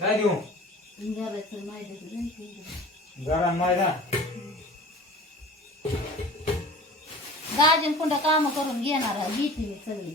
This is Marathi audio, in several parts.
काय देऊ? घराचं माहिती आहे गरा मैदा दाजीन कुठं काम करून घेणार आहे, घेते मी सगळी.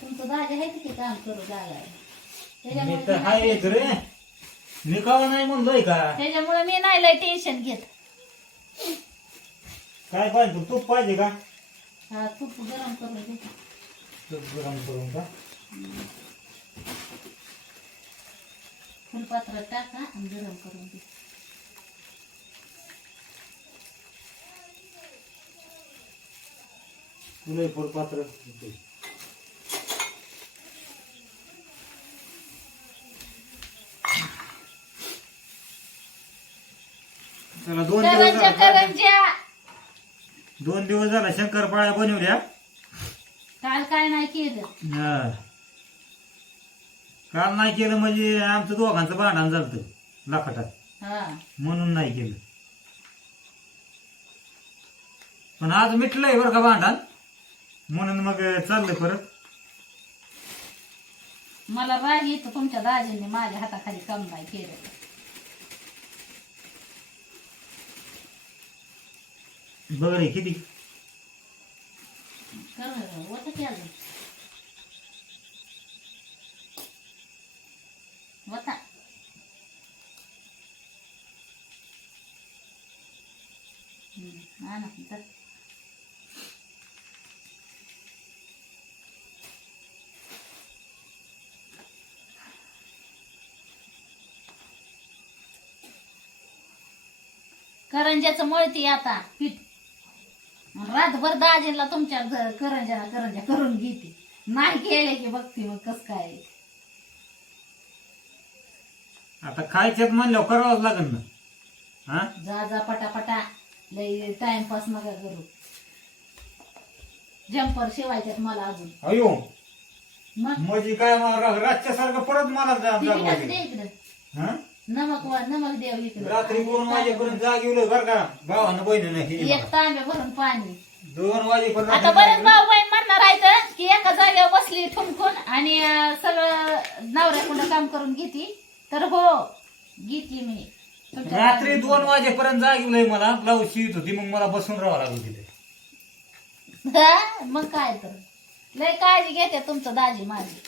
तुमचं दाजी आहे किती काम करू लागाय मी तर रे. मी कवा नाही म्हणलोय का? त्याच्यामुळे मी नाही लय टेन्शन घेत. काय पाहिजे? तूप पाहिजे का? हा तूप गरम करून घेते तूप गरम करून का? फुलपात्रात टाका आणि गरम करून घे तुला पोर पात्र. चला दोन दिवस करंजा झाला करंजा दोन दिवस झाला शंकरपाळ्या बनवल्या. काल काय नाही केलं. हा. काल नाही केलं म्हणजे आमचं दोघांचं भांडण झालं लाखाटात हा. म्हणून नाही केलं. पण आज मिटलंय बरं का भांडण? म्हणून मग चाललं परत. मला राग येतो तुमच्या दाजींनी माझ्या हाताखाली कम नाही केलं. बघ रे किती? कर होत केलं होता हम्म, आणा, मळती आता पीठ. रातभर दाजीला तुमच्या करंज्याला करंज्या करून घेते. नाही केले की बघते मग कस काय आता खायच्यात म्हणल्यावर करावंच लागेल ना. हा? जा जा पटापटा. लय टाइमपास नका करू. जम्पर शिवायच्यात मला अजून. अयो मग? म्हणजे काय रातच्या सारखं परत मला जा- जागवायचं. इकडं हा? नमक वा नमक देव इकडं. रात्री दोन वाजेपर्यंत जागवलं बरं का? भावानं बहिणीनं एक तांबे भरून पाणी. दोन वाजेपर्यंत आता बरेच भाऊ बहीण म्हणणार आहेत की एका जागेवर बसली ठुमकून आणि अं, सगळं नवऱ्याकडं काम करून घेती. तर हो घेतली मी. तुमच्या रात्री दोन वाजेपर्यंत जागवलंय मला. ब्लाऊज शिवत होती मग मला बसून राहावं लागलं तिथे. हा, मग काय तर. लय काळजी घेते तुमचं दाजी माझी.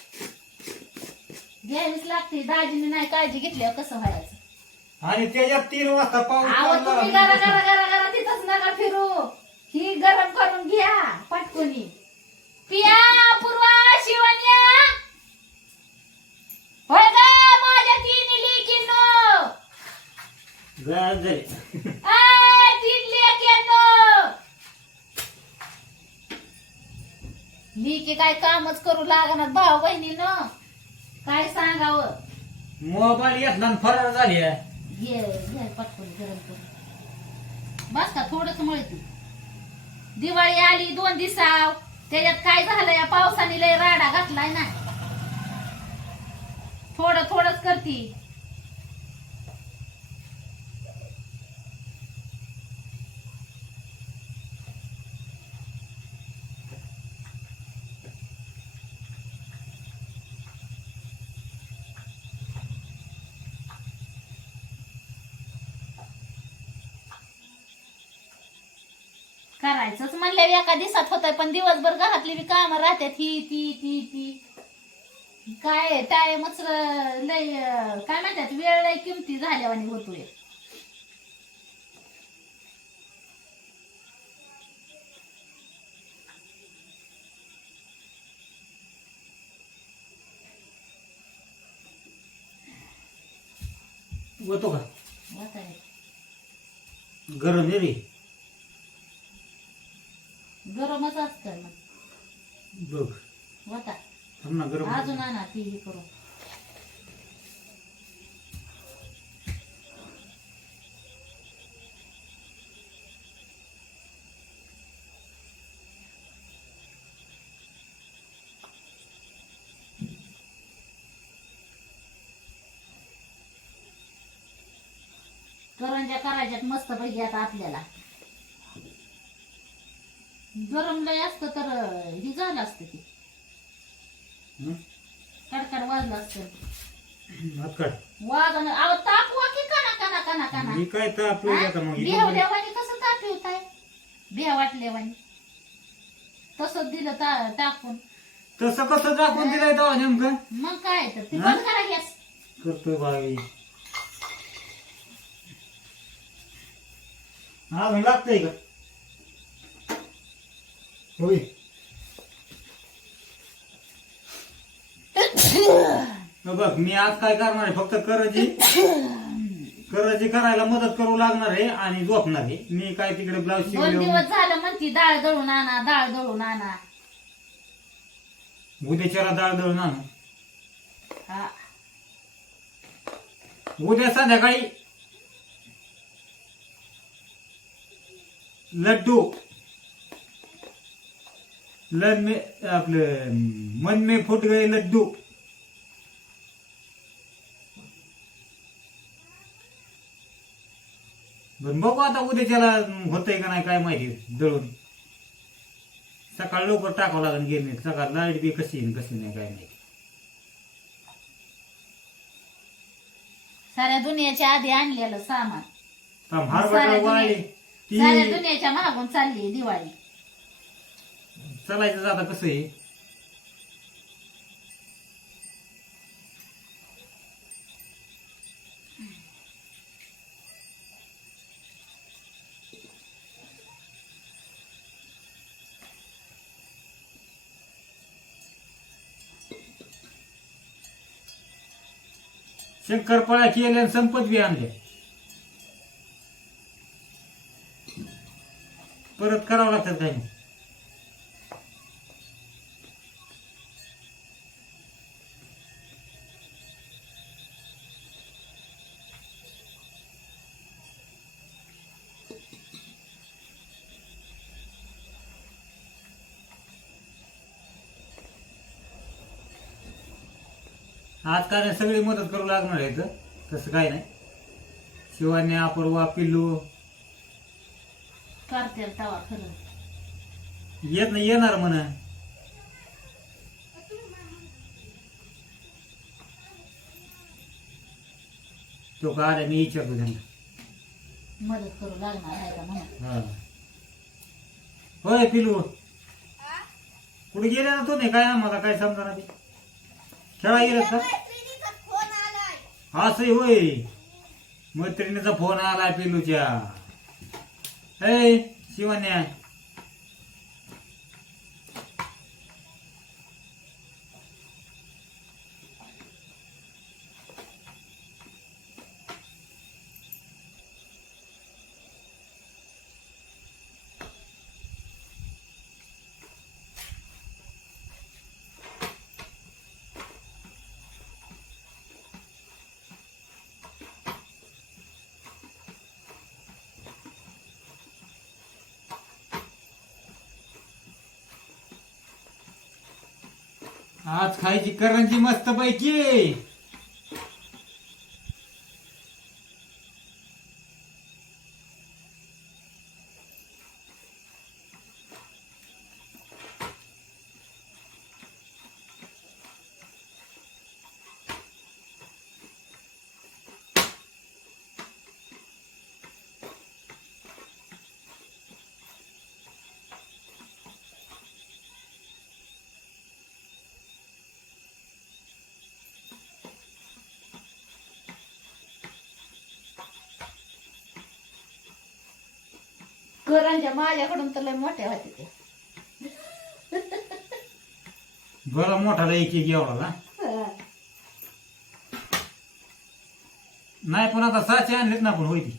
घ्यावीच लागते. दाजीने नाही काळजी घेतल्यावर कसं व्हायचं? आणि त्याच्यात तीन वाजता पाऊस आव पडला. तुम्ही गरा गरा गरा गरा तिथंच नका फिरू. ही गरम करून घ्या पटकुनी. पिया पूर्वा शिवण्या. होय ग माझ्या तीन लेकीनो गार झाली. आय, तीन लेकीनो लेकी काय कामच करू लागणार भाऊ बहिणीनं? काय सांगावं? मोबाईल घेतला फरार झाली आहे. घे घे पटकन गरम करून बस का थोडस मळती. दिवाळी आली दोन दिवसाव. त्याच्यात काय झालं या पावसाने लय राडा घातलाय ना? थोडं थोडंच करती. करायचंच म्हणल्या एका दिवसात होतंय पण दिवसभर घरातली बी काम राहतात ही ती ती ती. काय टाइमच लय काय म्हणतात वेळ लय किमती झाल्यावानी होतोय. होतो का. गरम आहे रे. गरमच असतं मग बघ. होता. थांब ना गरम अजून आणा ती हे करून. करंजा करायच्यात मस्त पैकी आता आपल्याला. गरम लय असतं तर हे झालं असतं ते? कडकड वाजलं असतं. हात काढ. वागण अहो तापवा की कना कना कना कना. मी काय तर आपलं आता मग? इथून पुढे- बिहवल्यावानी कसं तापवताय? बिया वाटल्यावानी. तसंच दिलं ता- टाकून. तसं कसं दाखवून दिलंय तेव्हा नेमकं? मग काय तर ते हा? बंद करा गॅस करतोय बाई. अजून लागतंय का? होय. हे बघ मी आज काय करणार आहे? फक्त करजी करजी करायला मदत करू लागणार आहे आणि झोपणार आहे. मी काय तिकडे ब्लाऊज दोन शिवले दिवस झालं म्हणती डाळ दळून आणा डाळ दळून आणा. उद्याच्याला डाळ दळून आणू. हा. उद्या संध्याकाळी लड्डू लड में आपलं मन में फुट गए लड्डू बघू आता उद्याच्याला होतंय का नाही काय माहिती दळून. सकाळ लवकर टाकावं लागेल गिरणीत सकाळ लाइट बी कशी येईन कशी नाही काय माहिती. साऱ्या दुनियाच्या आधी आणलेलं सामान. थांब, साऱ्या हरभरा वाळले. दुनिया- साऱ्या ती दुनियाच्या मागून चालली दिवाळी. चालायचं आता कसं आहे? शंकरपाळ्या केल्या आणि संपत बी आणल्या परत करावं लागतात काही आज काय सगळी मदत करू लागणार आहे. तसं काय नाही. शिवाने अपूर्वा पिल्लू. करते तवा खरं. येत नाही येणार म्हण. तो का आल्या मी विचारतो त्यांना. मदत करू लागणार आहे का म्हणून? हा. होय पिल्लू. कुठे गेले ना तो नाही काय आम्हाला काय समजा ना ते खेळा गेलं का? असं होय. मैत्रिणीचा फोन आलाय पिल्लूच्या ए शिवन्या आज खायची करंजी मस्त पैकी करंजा माझ्याकडून तर लय मोठ्या होते ते. बरा मोठाला एक एक एवढा ना? नाही पण आता साचे आणलेत ना आपण होय ती.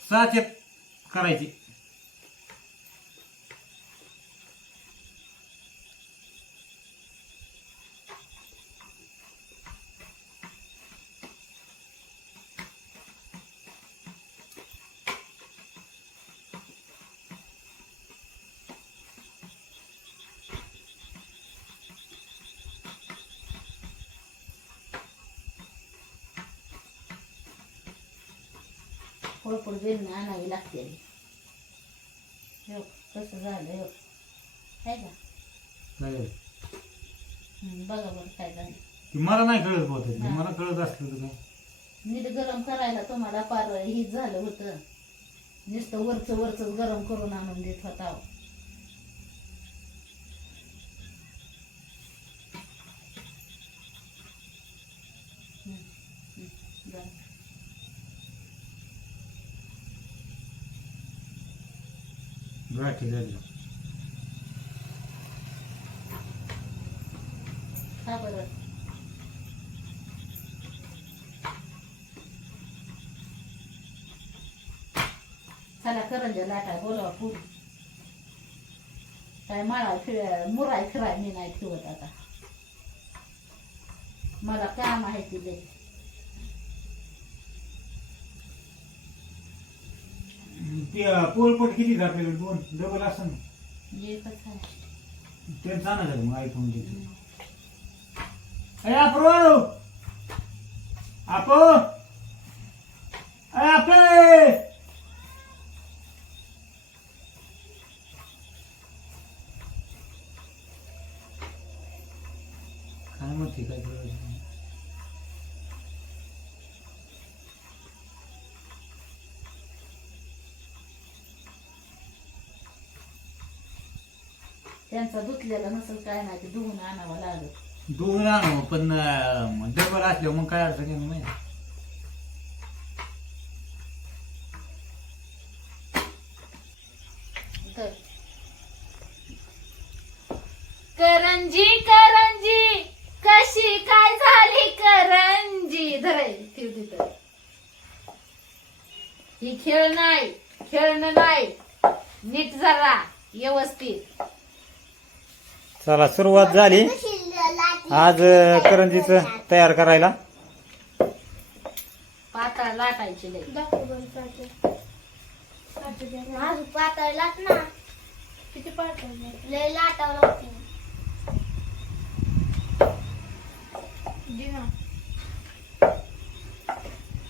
साचे करायचे. पोळपोळ बेलून आणावी लागते. हो कसं झालं हो का? काय हं, बघा बरं काय झालं. की मला नाही कळत बहुतेक मला कळत असलं तर काय? नीट गरम करायला तुम्हाला पार हीच झालं होतं. नुसतं वरचं वरच गरम करून आणून देत होता. अहो. हम्म, हम्म, बरं. गाठी झाली खा बरं चला करंजा लाटा बोलावा पूर काय माळा फिर मुराय फिराय मी नाही ठेवत आता मला काम आहे तिथे ते पोळपट किती आपल्याकडे? दोन? डबल असं ना? एकच आहे. ते जाणं झालं मग ऐकून घेते अरे आपरो आपो अरे आपे काय म्हणते काय करायचं त्यांचा धुतलेला नसेल काय नाही ते धुवून आणावं लागत दोन आणू पण डबल असल्यावर मग काय अडचण येणार नाही. तर. करंजी करंजी कशी काय झाली करंजी? धरे ठेव तिथं. ही खेळ नाही खेळणं नाही. नीट जरा व्यवस्थित. चला सुरुवात झाली. आज करंजीच तयार करायला. पातळ लाटायची आज पातळ लाट ना किती पातळ लय लाटावं लागते.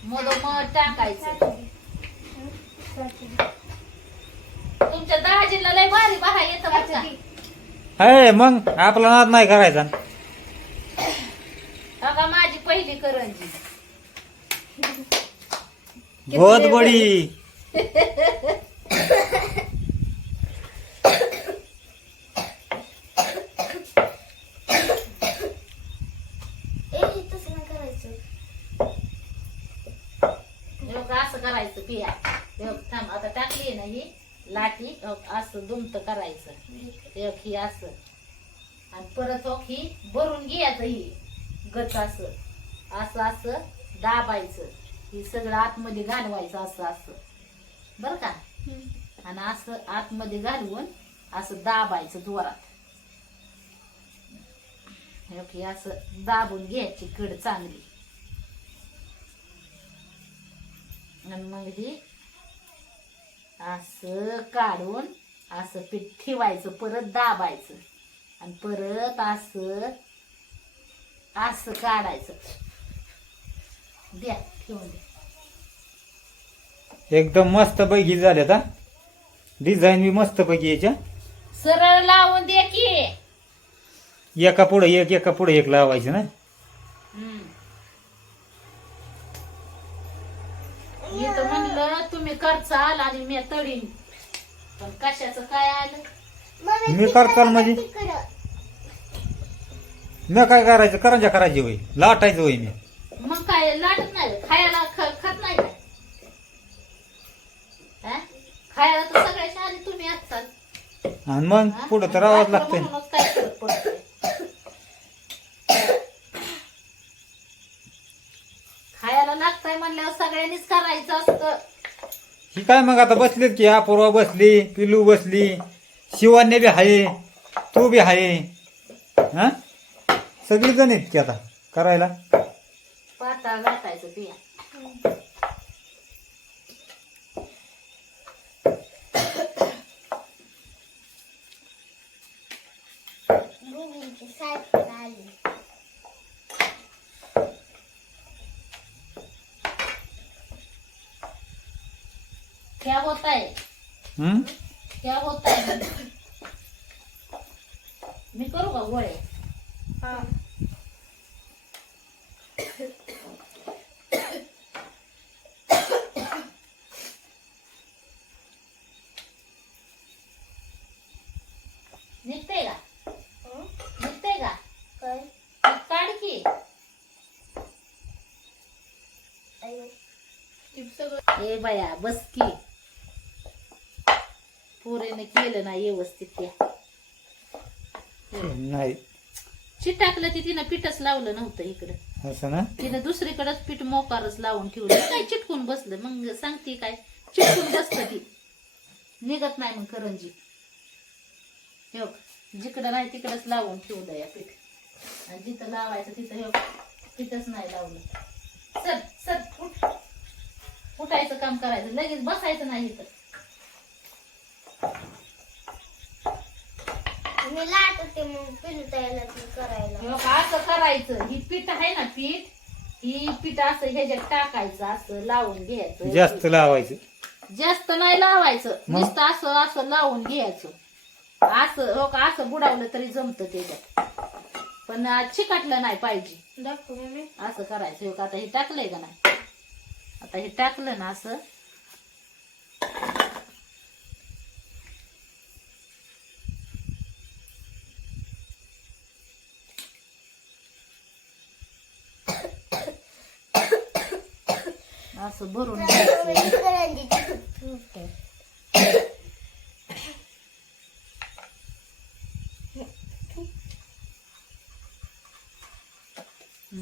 मधोमध टाकायचं. तुमच्या दहाजीला लय भारी बहा येतं आहे मग आपला नाद नाही करायचा. बघा माझी पहिली करंजी. बहुत बडी. बघ, असं करायचं पिया. बघ, थांब आता टाकली ना ही लाटी हे असं दुमत करायचं. बघ, ही असं. आणि परत हो ही भरून घ्यायचं ही. गच असं. असं असं दाबायचं. ही सगळं आतमध्ये घालवायचं असं असं. बरं का? आणि असं आतमध्ये घालवून असं दाबायचं जोरात. हे ही असं दाबून घ्यायची कड चांगली. आणि मग ही असं काढून असं पीठ ठेवायचं परत दाबायचं. आणि परत असं असं काढायचं. द्या ठेवून द्या. एकदम मस्त पैकी झाल्यात हा? डिझाईन बी मस्त पैकी याच्या. सरळ लावून दे की. एका पुढे एक एका पुढे एक लावायचं ना? हम्म. मी तर म्हणलं तुम्ही करचाल आणि मी तडीन. पण कशाचं काय आलं? मी करताल म्हणजे मी काय करायचं? करंजा करायची होई लाटायचं होई मी. मग काय लाटत नाही खायला ख- खात नाही काय हा? खायला तर सगळ्याच्या आधी तुम्ही असताल आणि मग हा? पुढं तर लागतंय. म्हणूनच काय फरक पडतोय. खायला लागतंय म्हणल्यावर सगळ्यांनीच करायचं असतं. ही काय मग आता बसलीत की अपूर्वा बसली पिलू बसली शिवान्य बी आहे तू बी आहे हा? सगळी जण आहेत की आता करायला? साईट आली क्या होता है? हम्म? क्या होता है? मी करू वो है। हा। निघते का। निघते का की ए बाया बस की। पोरेने केलं ना व्यवस्थित त्या नाही. चिट टाकलं ती तिनं पीठच लावलं नव्हतं इकडं. असं ना? तिनं दुसरीकडेच पीठ मोकारच लावून ठेवलं. काय चिटकून बसलं? मग सांगते काय? चिटकून बसलं ती. निघत नाही मग करंजी. हे जिकडं नाही तिकडंच लावून ठेवलं या पीठ. आणि जिथं लावायचं तिथं हे तिथंच नाही लावलं. सर सर उठ. उठायचं काम करायचं. लगेच बसायचं नाही इथं. मी लाटते मग पिलतायला ती करायला. बघ, असं करायचं. ही पीठ आहे ना पीठ? ही पीठ असं ह्याच्यात टाकायचं असं लावून घ्यायचं. जास्त लावायचं. जास्त नाही लावायचं. मग? नुसतं असं असं लावून घ्यायचं. असं हो का असं बुडावलं तरी जमतं त्याच्यात. पण आज चिकाटलं नाही पाहिजे. दाखव असं करायचं. हो का आता हे टाकलंय का नाही? आता हे टाकलं ना असं. असं भरून घ्यायचं.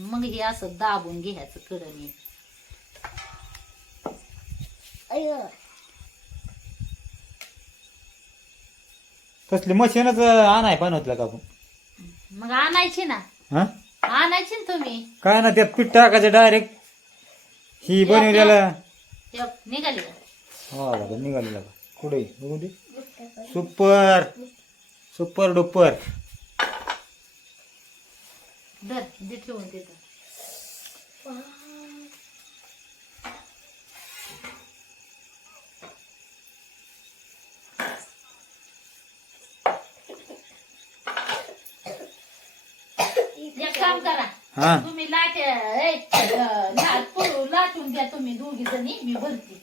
मग हे असं दाबून घ्यायचं कडणी अय तसली मशीनच आणाय बनवतलं का आपण? मग आणायची ना. हा? आणायची ना तुम्ही. काय ना त्यात पीठ टाकायचं डायरेक्ट ही बनवलेलं हे निघाली? हा निघालेलं का कुठे बघू दे. सुपर. Super duper. दे ठेवून एक काम करा. हा. तुम्ही लाट लाटून द्या तुम्ही दोघी जणी मी भरते.